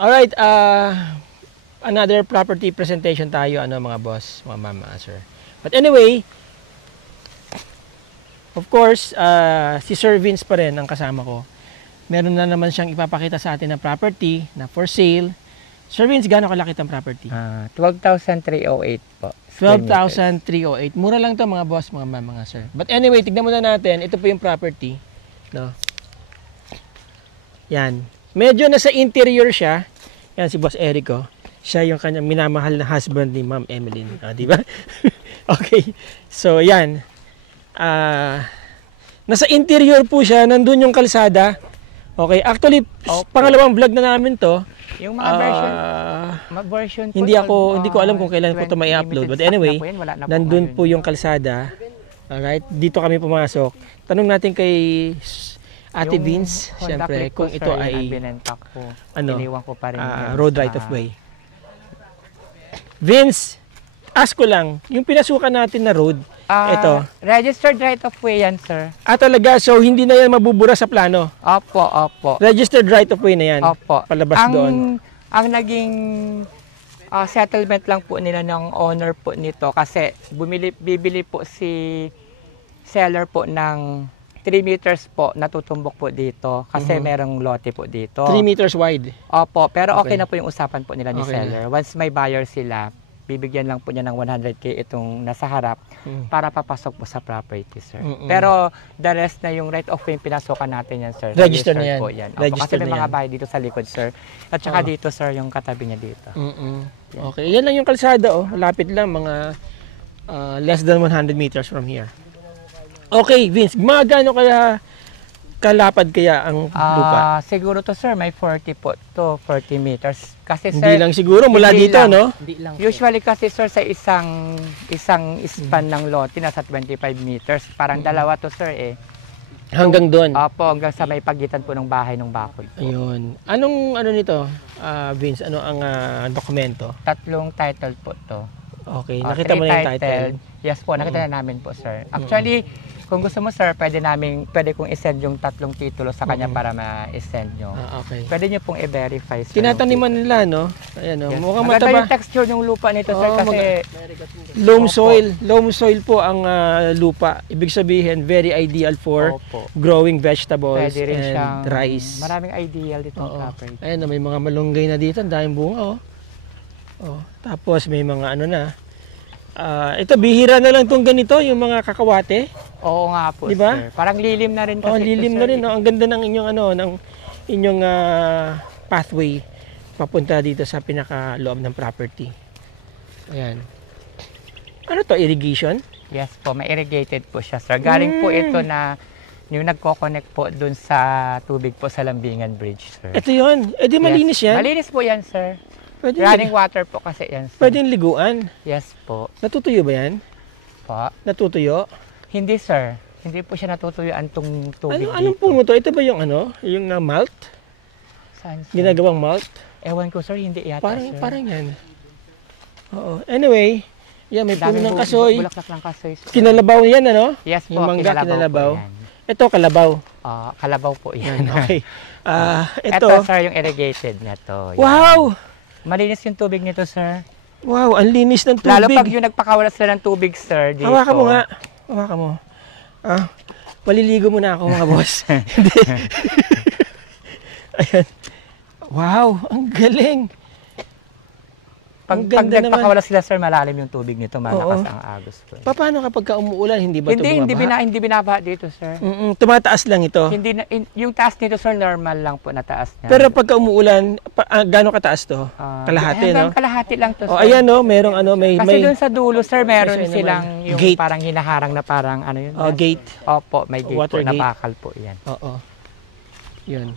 Alright, another property presentation tayo, ano mga boss, mga ma'am, sir. But anyway, of course, si Sir Vince pa rin ang kasama ko. Meron na naman siyang ipapakita sa atin na property na for sale. Sir Vince, gaano kalaki itong property? 12,308 po. 12,308. Mura lang to mga boss, mga ma'am, mga sir. But anyway, tignan muna natin. Ito po yung property. No? Yan. Medyo nasa interior siya. Yan si Boss Erico. Siya yung kanyang minamahal na husband ni Ma'am Emeline. Di ba? Okay. So, yan. Nasa interior po siya. Nandun yung kalsada. Okay. Actually, pangalawang vlog na namin to. Yung mga version po hindi ko alam kung kailan ko ito may upload. But anyway, nandun po yung kalsada. Alright. Dito kami pumasok. Tanong natin kay Ate Vince, siyempre, kung ito ay road right of way. Vince, ask ko lang, yung pinasukan natin na road, ito. Registered right of way yan, sir. Talaga, so hindi na yan mabubura sa plano? Opo, opo. Registered right of way na yan? Opo. Palabas doon? Ang naging settlement lang po nila ng owner po nito kasi bibili po si seller po ng 3 meters po natutumbok po dito kasi merong lote po dito. 3 meters wide? Opo, pero okay na po yung usapan po nila ni seller. Once may buyer sila, bibigyan lang po niya ng 100K itong nasa harap para papasok po sa property, sir. Pero the rest na yung right of way pinasokan natin yan, sir. Register na yan? Po yan. Opo, kasi may mga bahay dito sa likod, sir. At saka dito, sir, yung katabi niya dito. Okay, yan lang yung kalsada, lapit lang, mga less than 100 meters from here. Okay, Vince, magkano kaya kalapad kaya ang lupa? Siguro to, sir, may 40 po to 40 meters. Kasi, sir, hindi lang siguro mula dito, lang, no? Usually kasi, sir, sa isang span ng lote nasa 25 meters. Parang dalawa to, sir, Hanggang doon? Opo, hanggang sa may pagitan po ng bahay ng bakod po. Ayun. Anong nito, Vince? Ano ang dokumento? 3 title po to. Okay, nakita mo na yung title? Yes po, nakita na namin po, sir. Actually, kung gusto mo, sir, pwede kong i-send yung 3 titulo sa kanya para ma-send nyo. Okay. Pwede nyo pong i-verify, sir. Tinataniman nila, no? Ayan, no? Yes. Mukhang maganda mataba. yung texture ng lupa nito, sir, kasi loam soil. Loam soil po ang lupa. Ibig sabihin, very ideal for growing vegetables and rice. Maraming ideal dito ang property. Ayan, may mga malunggay na dito. Ang daming bunga, tapos may mga ito, bihira na lang itong ganito, yung mga kakawate. Oo nga po, diba? sir. Parang lilim na rin kasi lilim na rin. Ang ganda ng inyong pathway papunta dito sa pinaka-loob ng property. Ayan. Ano to, irrigation? Yes po, may irrigated po siya, sir. Galing po ito na yung nagko-connect po dun sa tubig po sa Lambingan Bridge, sir. Ito yun. Di malinis yan? Malinis po yan, sir. Running water po kasi yan, sir. Pwedeng liguan? Yes po. Natutuyo ba yan? Po? Natutuyo? Hindi, sir. Hindi po siya natutuyuan tong tubig dito. Anong puno to? Ito ba yung yung malt? Saan, sir? Ginagawang malt? Ewan ko, sir. Hindi yata, sir. Parang yan. Oo. Anyway, yan, may puno ng kasoy. Bulaklak ng kasoy, sir. Kinalabaw yan, ano? Yes po, yung mangga, kinalabaw. Po yan. Ito, kalabaw. Kalabaw po yan. Okay. Ito, sir, yung irrigated na to. Yan. Wow! Malinis yung tubig nito, sir. Wow, ang linis ng tubig. Lalo pag yung nagpakawalas sila ng tubig, sir, dito. Hawakan mo nga. Hawakan mo. Maliligo muna ako, mga boss. Ayan. Wow, ang galing. Pag nagpakawalas sila, sir, malalim yung tubig nito, malakas ang agos po. Paano kapag umuulan, hindi ba ito bumabaha? Hindi binabaha dito, sir. Tumataas lang ito? Yung taas nito, sir, normal lang po na taas niya. Pero pagka umuulan, gano'ng kataas to? Kalahati, no? Kalahati lang to, sir. Ayan, no? Merong may... Kasi doon sa dulo, sir, meron silang yung gate. Parang hinaharang na parang yun? Gate. Opo, may gate water po, napakal po yan. Oo. Yun.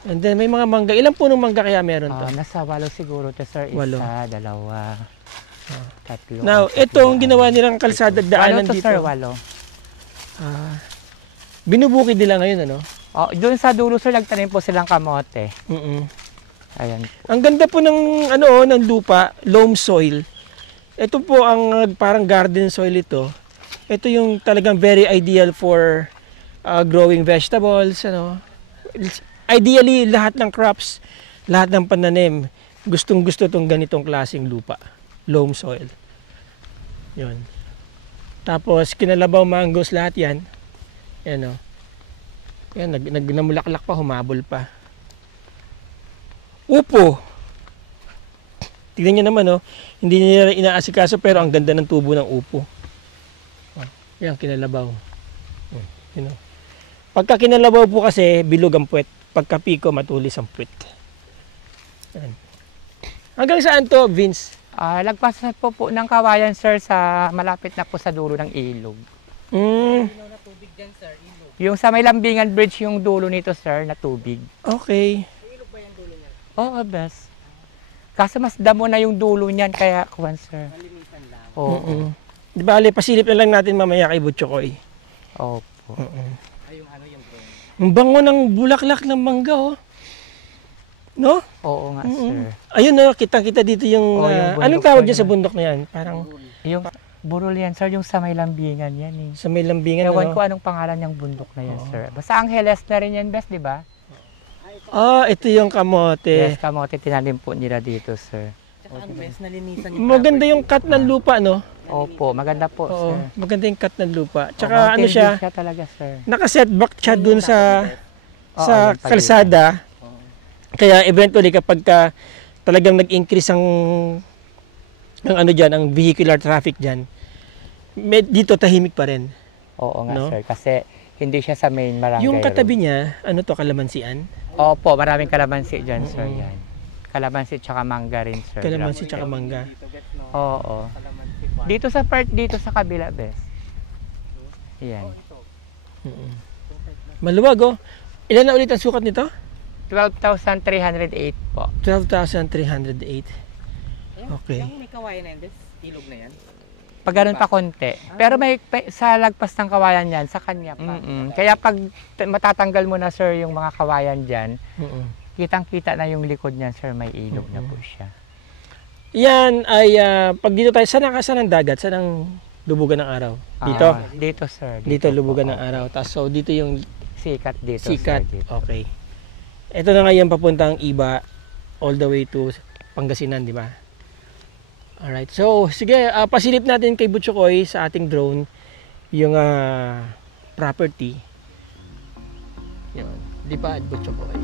And then may mga mangga. Ilang punong mangga kaya meron to? Nasa 8 siguro to, sir. 8. 1, 2, 3. Now, ito ang ginawa nilang kalsada daanan dito. 8 to, sir, 8. Binubukid nila ngayon, ano? Doon sa dulo, sir, nagtanim po silang kamote. Ayan po. Ang ganda po ng ng lupa, loam soil. Ito po ang parang garden soil ito. Ito yung talagang very ideal for growing vegetables, Ideally, lahat ng crops, lahat ng pananim, gustong-gusto tong ganitong klaseng lupa. Loam soil. Yun. Tapos, kinalabaw, mangoes, lahat yan. Yan o. Yan, namulaklak pa, humabol pa. Upo. Tignan nyo naman, oh. Hindi nila inaasikaso, pero ang ganda ng tubo ng upo. Oh, yan, kinalabaw. You know. Pagka kinalabaw po kasi, bilog ang puwet. Pagka piko, matulis ang puwet. Yan. Hanggang saan to, Vince? Lagpas na po ng kawayan, sir, sa malapit na po sa dulo ng ilog. Yung sa may Lambingan Bridge, yung dulo nito, sir, na tubig. Okay. Ilog ba yung dulo niya? Oo, bes. Kaso mas damo na yung dulo niyan, kaya kuwan, sir. Malimitan lang. Oo. Di ba, pasilip na lang natin mamaya kay Butchokoy. Opo. Ay, yung ano yung drone. Ang bango ng bulaklak ng mangga, oh. No? Oo nga, sir. Ayun, no, kitang-kita dito yung, yung bundok anong tawag po dyan sa yun. bundok na yan? Parang Yung burol yan, sir, yung sa may Lambingan yan, eh. sa may lambingan, Ewan ano? ko anong pangalan ng bundok na yan, sir. Basta Angeles na rin yan, best, di ba? Ito yung kamote. Yes, kamote tinanim po nila dito, sir. Tsaka ang best, nalinisan yung Maganda yung cut ng lupa, no? Opo, maganda po, Oo, sir. maganda yung cut ng lupa. Mountain Tsaka ano view siya, siya talaga, sir. nakasetback siya dun sa Oo, sa yung pagitan. kalsada. Kaya eventually kapag talagang nag-increase ang ano diyan, ang vehicular traffic diyan, dito tahimik pa rin. Oo nga, No? sir. Kasi hindi siya sa main barangay Yung katabi road. niya, ano to, kalamansian? Opo, maraming kalamansi dyan, sir, yan. Kalamansi tsaka mangga rin, sir. Kalamansi tsaka mangga. Oo. Dito sa part, dito sa kabila, best. Yan. Maluwag, oh. Ilan na ulit ang sukat nito? 12,308 po. 12,308. Okay. Yung may kawayan na yun, best, ilog na yan. Pag ganun pa konti. Pero sa lagpas ng kawayan yan, sa kanya pa. Kaya pag matatanggal mo na, sir, yung mga kawayan dyan, kitang-kita na yung likod niyan, sir, may ilog na po siya. Yan ay, pag dito tayo, saan ang dagat? Saan ang lubugan ng araw? Dito? Dito, sir. Dito lubugan ng araw. Tapos, so, dito yung Sikat dito, sikat. sir. Dito. Okay. Ito na ngayon papuntang Iba all the way to Pangasinan, di ba? Alright. So, sige, pasilip natin kay Butchokoy sa ating drone yung property. Yun. Lipad, Butchokoy.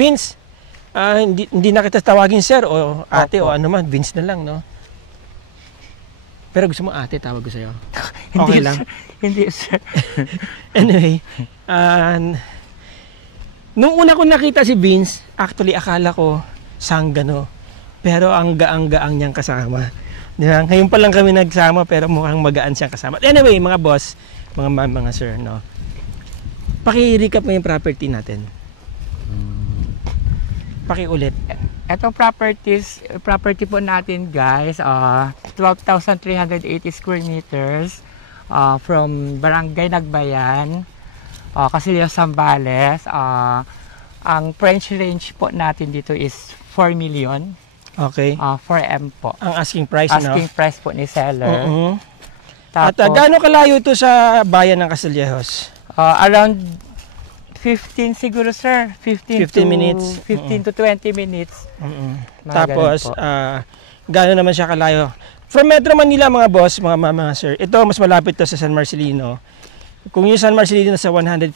Vince, hindi na kita tawagin sir o ate Opo. o ano man, Vince na lang, no? Pero gusto mo ate, tawag ko sa'yo. Hindi, Okay lang. sir. Hindi, sir. Anyway, nung una ko nakita si Vince, actually akala ko sanggano. Pero ang gaang-gaang niyang kasama. Di ba? Ngayon pa lang kami nagsama pero mukhang magaan siyang kasama. Anyway, mga boss, mga ma'am, mga sir, no? Paki-recap mo yung property natin. Paki-ulit. Itong property po natin guys, 12,380 square meters from Barangay Nagbayan, Casillas, Zambales. Ang French range po natin dito is 4 million. Okay. 4M po. Ang asking price, Asking price po ni seller. At Tapos, gaano kalayo ito sa bayan ng Castillejos? around 15 siguro sir. 15 minutes. 15 to 20 minutes. Mga Tapos, ganun po. gaano naman siya kalayo? From Metro Manila, mga boss, mga sir, ito mas malapit to sa San Marcelino. Kung yung San Marcelino nasa 150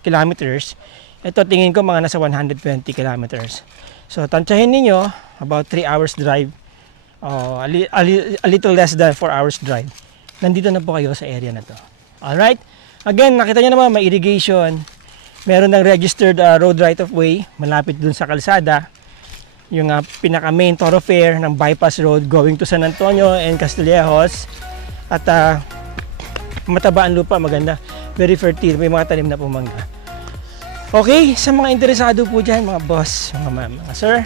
kilometers, ito tingin ko mga nasa 120 kilometers. So, tansyahin ninyo, about 3 hours drive, a little less than 4 hours drive. Nandito na po kayo sa area na to. Alright? Again, nakita nyo naman, may irrigation. Meron ng registered road right of way, malapit dun sa kalsada. Yung pinaka main thoroughfare ng bypass road going to San Antonio and Castillejos. At mataba ang lupa, maganda. Very fertile, may mga tanim na pumangga. Okay, sa mga interesado po dyan, mga boss, mga ma'am, mga sir,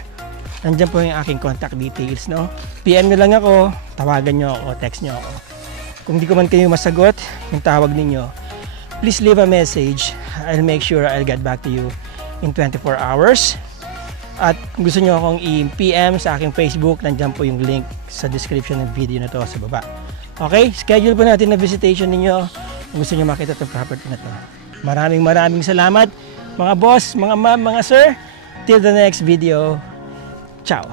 nandyan po yung aking contact details, no? PM nyo lang ako, tawagan nyo ako, text nyo ako. Kung di ko man kayo masagot, yung tawag ninyo, please leave a message. I'll make sure I'll get back to you in 24 hours. At kung gusto nyo akong i-PM sa aking Facebook, nandyan po yung link sa description ng video na to sa baba. Okay, schedule po natin na visitation ninyo kung gusto nyo makita itong property na to. Maraming salamat mga boss, mga ma'am, mga sir. Till the next video. Ciao.